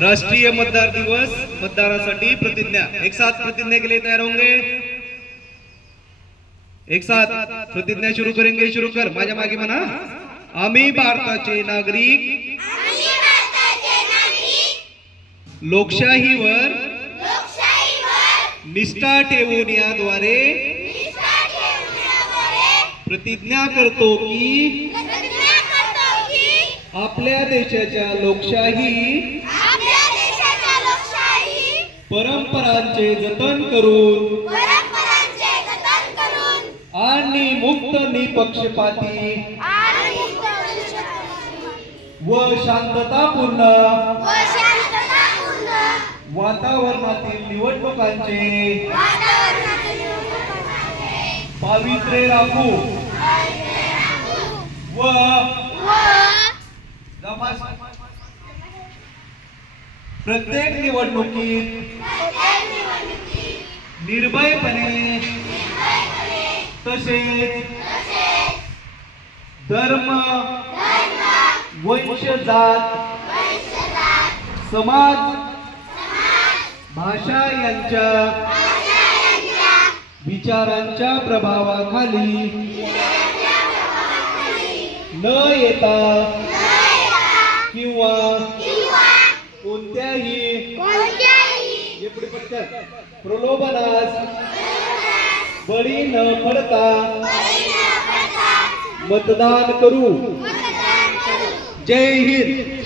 राष्ट्रीय मतदार दिवस मतदारासाठी प्रतिज्ञा। एक साथ प्रतिज्ञा के लिए तैयार होंगे? एक साथ प्रतिज्ञा शुरू करेंगे। शुरू कर, माझ्या मागे म्हणा, आम्ही भारताचे नागरिक लोकशाहीवर निष्ठा ठेवून याद्वारे प्रतिज्ञा करतो की आपल्या देशाच्या लोकशाही परंपरांचे जतन करून आणि मुक्त निपक्षपाती व शांततापूर्ण वातावरणातील निवडणुकांचे पावित्र्य राखू व प्रत्येक निवडणुकीत निर्भयपणे तसेच धर्म, वंश, जात, समाज, भाषा यांच्या विचारांच्या प्रभावाखाली न येता किंवा कोणत्याही प्रलोभनास बळी न पडता मतदान करू। जय हिंद।